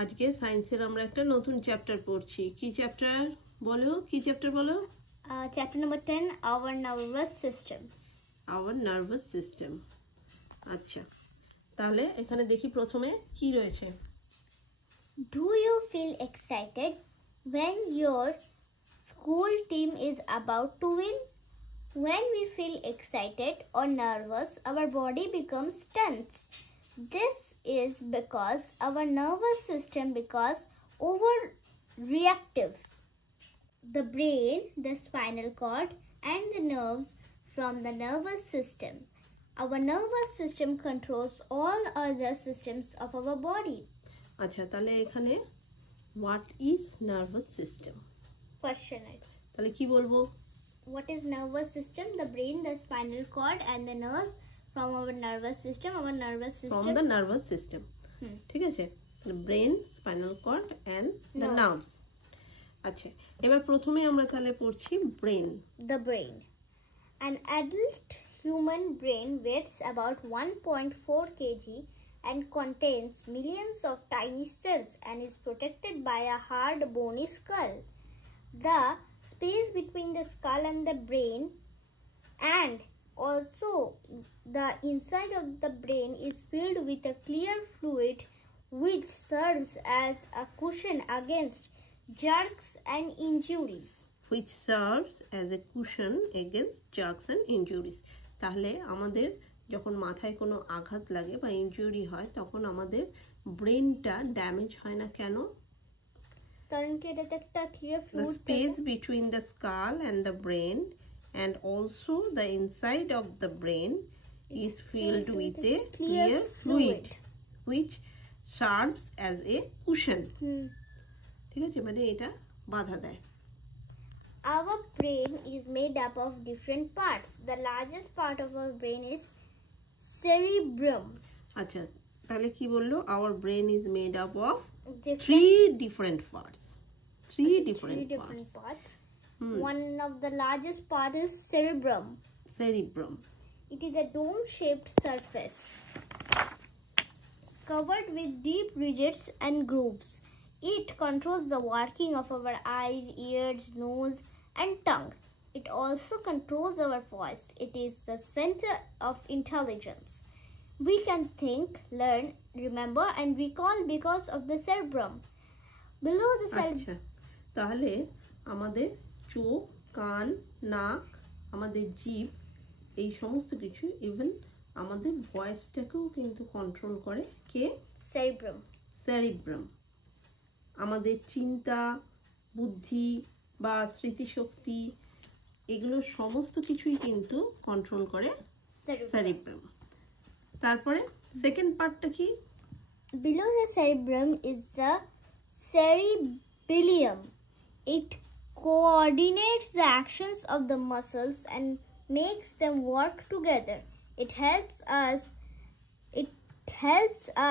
আজকে সায়েন্সের আমরা একটা নতুন চ্যাপ্টার পড়ছি। কি চ্যাপ্টার বলো? কি চ্যাপ্টার বলো? Chapter number 10, our nervous system. Our nervous system. আচ্ছা, তাহলে এখানে দেখি প্রথমে কি রয়েছে। Do you feel excited when your school team is about to win? When we feel excited or nervous, our body becomes tense. This is because our nervous system becomes overreactive. The brain, the spinal cord, and the nerves from the nervous system. Our nervous system controls all other systems of our body. আচ্ছা, তাহলে এখানে what is nervous system? Question. তাহলে কি বলবো? What is nervous system? The brain, the spinal cord, and the nerves from our nervous system. Our nervous system. From the nervous system. ঠিক আছে? তাহলে brain, spinal cord, and the nerves. আচ্ছা, এবার প্রথমে আমরা তাহলে পড়ছি brain. The brain. An adult human brain weighs about 1.4 kg and contains millions of tiny cells and is protected by a hard bony skull. The space between the skull and the brain and also the inside of the brain is filled with a clear fluid which serves as a cushion against jerks and injuries. Which serves as a cushion against jerks and injuries. তাহলে আমাদের যখন মাথায় কোনো আঘাত লাগে বা ইনজুরি হয় তখন আমাদের ব্রেনটা ড্যামেজ হয় না কেন? কারণ কি এটাতে একটা clear fluid The space between the skull and the brain and also the inside of the brain is filled with a clear fluid which serves as a cushion. ঠিক আছে, মানে এটা বাধা দেয়। Our brain is made up of different parts. The largest part of our brain is cerebrum. আচ্ছা, তাহলে কি বললো? Our brain is made up of three different parts. Three different parts. One of the largest part is cerebrum. Cerebrum. It is a dome-shaped surface covered with deep ridges and grooves. It controls the working of our eyes, ears, nose, and tongue. It also controls our voice. It is the center of intelligence. We can think, learn, remember, and recall because of the cerebrum. Below the cerebrum. তাহলে আমাদের চোখ, কান, নাক, আমাদের জিভ, এই সমস্ত কিছু, ইভেন আমাদের ভয়েসটাকেও কিন্তু কন্ট্রোল করে কে? Cerebrum. Cerebrum. আমাদের চিন্তা, বুদ্ধি বা স্মৃতিশক্তি, এগুলো সমস্ত কিছুই কিন্তু কন্ট্রোল করে cerebrum. তারপরে সেকেন্ড পার্টটা কি? Below the cerebrum is the cerebellum. It coordinates the actions of the muscles and makes them work together. It helps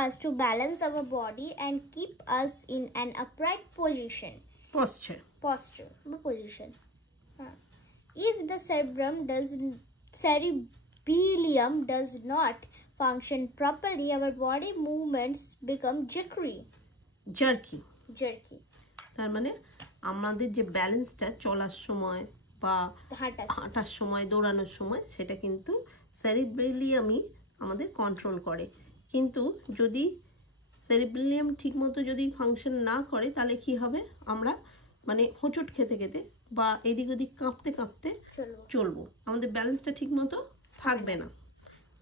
us to balance our body and keep us in an upright position. Posture. Position. If the cerebellum does not function properly, our body movements become jerky. তার মানে আমাদের যে ব্যালেন্সটা চলার সময় বা হাঁটার সময়, দৌড়ানোর সময়, সেটা কিন্তু সেরিব্রেলিয়ামই আমাদের কন্ট্রোল করে। কিন্তু যদি সেরিব্রেলিয়াম ঠিকমতো যদি ফাংশন না করে তাহলে কি হবে? আমরা মানে হোঁচট খেতে খেতে বা এদিক ওদিক কাঁপতে কাঁপতে চলবো, আমাদের ব্যালেন্সটা ঠিকমতো থাকবে না।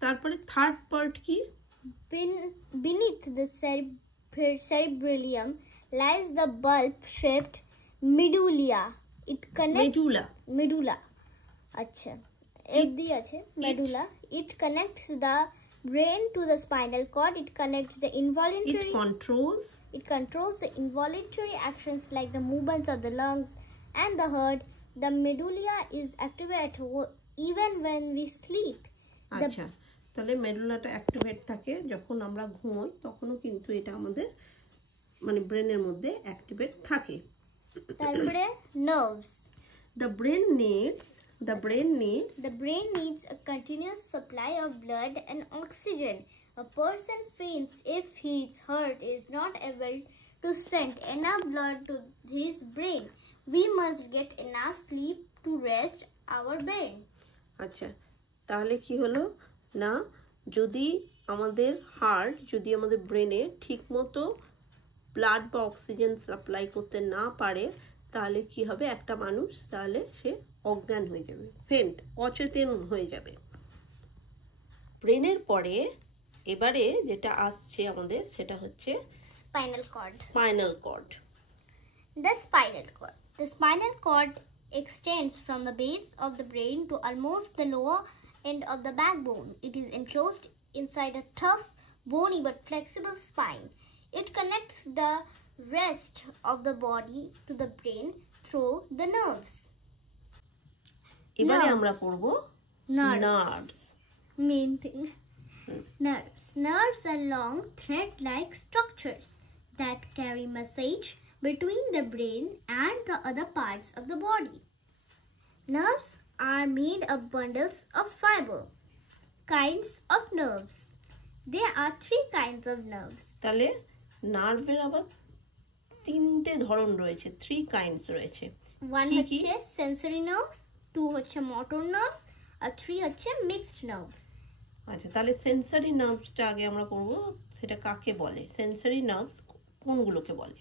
তারপরে থার্ড পার্ট কি? Beneath the cerebellum lies the bulb-shaped medulla. It connects medulla. Acha. Medulla. It connects the brain to the spinal cord. It connects the involuntary. It controls the involuntary actions like the movements of the lungs and the heart. The medulla is activated even when we sleep. আচ্ছা, তাহলে মেডুলাটা অ্যাক্টিভেট থাকে যখন আমরা ঘুমোই, তখনও কিন্তু এটা আমাদের মানে ব্রেনের মধ্যে অ্যাক্টিভেট থাকে। তারপরে nerves. The brain needs a continuous supply of blood and oxygen. A person faints if his heart is not able to send enough blood to his brain. We must get enough sleep to rest our brain. আচ্ছা, তাহলে কি হলো না, যদি আমাদের হার্ট যদি আমাদের ব্রেনে ঠিকমতো ব্লাড বা অক্সিজেন সাপ্লাই করতে না পারে, তাহলে কি হবে, একটা মানুষ তাহলে সে অজ্ঞান হয়ে যাবে, ফেন্ট, অচেতন হয়ে যাবে। ব্রেনের পরে এবারে যেটা আসছে আমাদের সেটা হচ্ছে Spinal cord. Spinal cord. The spinal cord. The spinal cord extends from the base of the brain to almost the lower end of the backbone. It is enclosed inside a tough, bony but flexible spine. It connects the rest of the body to the brain through the nerves. এবারে Nerves. আমরা পড়ব Nerves. Nerves. Main thing. Nerves. Nerves are long thread-like structures that carry message between the brain and the other parts of the body. Nerves are made of bundles of fiber. Kinds of nerves. There are 3 kinds of nerves. তাহলে নার্ভের আবার 3টে ধরন রয়েছে, 3 কাইন্ডস রয়েছে। One কি কি? হচ্ছে sensory nerve, 2 হচ্ছে motor nerve, আর 3 হচ্ছে mixed nerve. আচ্ছা, তাহলে সেন্সরি নার্ভসটা আগে আমরা করব, সেটা কাকে বলে, সেন্সরি নার্ভস কোনগুলোকে বলে?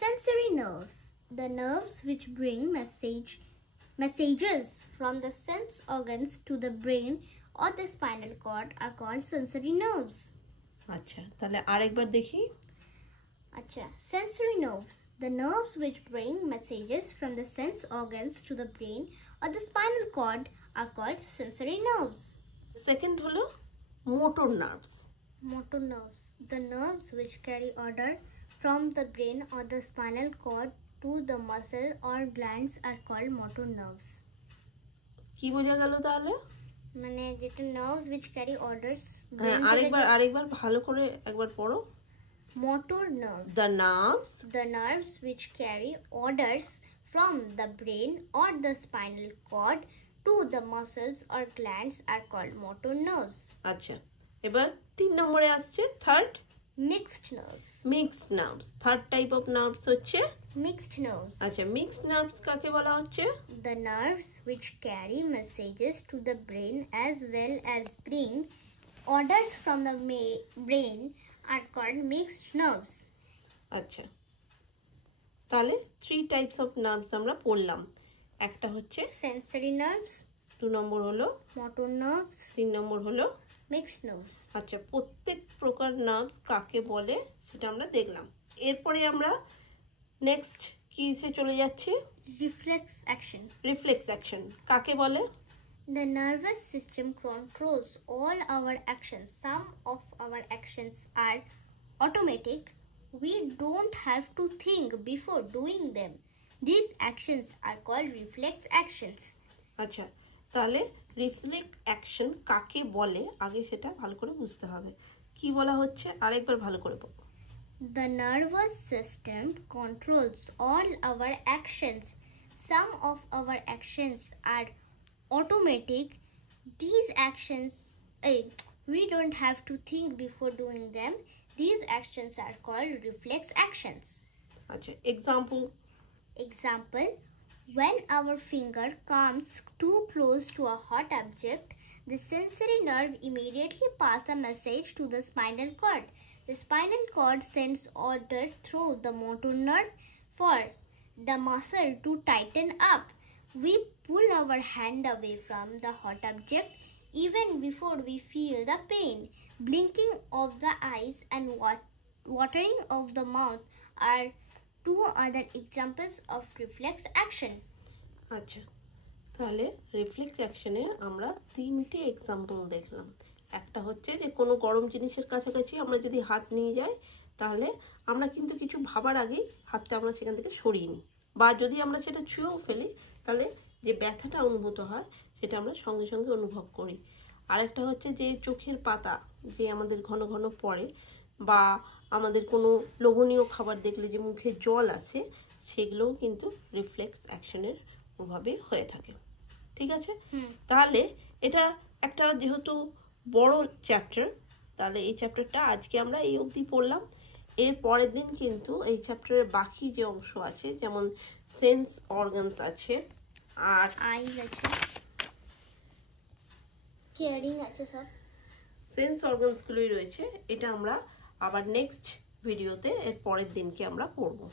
Sensory nerves, the nerves which bring messages from the sense organs to the brain or the spinal cord are called sensory nerves. আচ্ছা, তাহলে আরেকবার দেখি। Acha, sensory nerves, the nerves which bring messages from the sense organs to the brain or the spinal cord are called sensory nerves. Second হলো motor nerves. Motor nerves, the nerves which carry order from the brain or the spinal cord to the muscle or glands are called motor nerves. কি বোঝা গেল তাহলে? মানে যেটা nerves which carry orders হ্যাঁ, আরেকবার ভালো করে একবার পড়ো। motor nerves, the nerves which carry orders from the brain or the spinal cord to the muscles or glands are called motor nerves. আচ্ছা, এবার 3 নম্বরে আসছে third Mixed nerves. Mixed nerves. Third type of nerves হচ্ছে, Mixed nerves. আচ্ছা, mixed nerves কাকে বলা হচ্ছে? The nerves which carry messages to the brain as well as bring orders from the brain are called mixed nerves. আচ্ছা, তাহলে 3 types of nerves আমরা পড়লাম। একটা হচ্ছে Sensory nerves, 2 নম্বর হলো, motor nerves, 3 নম্বর হলো। mixed nerves. আচ্ছা, প্রত্যেক প্রকার নার্ভস কাকে বলে সেটা আমরা দেখলাম। এরপরে আমরা নেক্সট কিসে চলে যাচ্ছি? Reflex action. রিফ্লেক্স অ্যাকশন কাকে বলে? The nervous system controls all our actions. Some of our actions are automatic. We don't have to think before doing them. These actions are called reflex actions. আচ্ছা, তাহলে reflex action কাকে বলে আগে সেটা ভালো করে বুঝতে হবে। কি বলা হচ্ছে আরেকবার ভালো করে বলো। The nervous system controls all our actions. Some of our actions are automatic. These actions, we don't have to think before doing them. These actions are called reflex actions. আচ্ছা, example. Example, when our finger comes too close to a hot object, the sensory nerve immediately passes a message to the spinal cord. The spinal cord sends order through the motor nerve for the muscle to tighten up. We pull our hand away from the hot object even before we feel the pain. Blinking of the eyes and watering of the mouth are 2 other examples of reflex action. আচ্ছা, তাহলে রিফ্লেক্স অ্যাকশনে আমরা 3টে এক্সাম্পল দেখলাম। একটা হচ্ছে যে কোনো গরম জিনিসের কাছাকাছি আমরা যদি হাত নিয়ে যাই, তাহলে আমরা কিন্তু কিছু ভাবার আগেই হাতটা আমরা সেখান থেকে সরিয়ে নিই, বা যদি আমরা সেটা ছুঁয়েও ফেলি তাহলে যে ব্যথাটা অনুভূত হয় সেটা আমরা সঙ্গে সঙ্গে অনুভব করি। আরেকটা হচ্ছে যে চোখের পাতা যে আমাদের ঘন ঘন পড়ে, বা আমাদের কোনো লোভনীয় খাবার দেখলে যে মুখে জল আসে, সেগুলোও কিন্তু রিফ্লেক্স অ্যাকশনের প্রভাবে হয়ে থাকে। ঠিক আছে, তাহলে এটা একটা যেহেতু বড় চ্যাপ্টার, তাহলে এই চ্যাপ্টারটা আজকে আমরা এই অবধি পড়লাম। এর পরের দিন কিন্তু এই চ্যাপ্টারের বাকি যে অংশ আছে, যেমন সেন্স অর্গানস আছে, আর আইজ আছে, হিয়ারিং আছে, সব সেন্স অর্গানসগুলোই রয়েছে। এটা আমরা আবার নেক্সট ভিডিওতে এর পরের দিনকে আমরা পড়বো।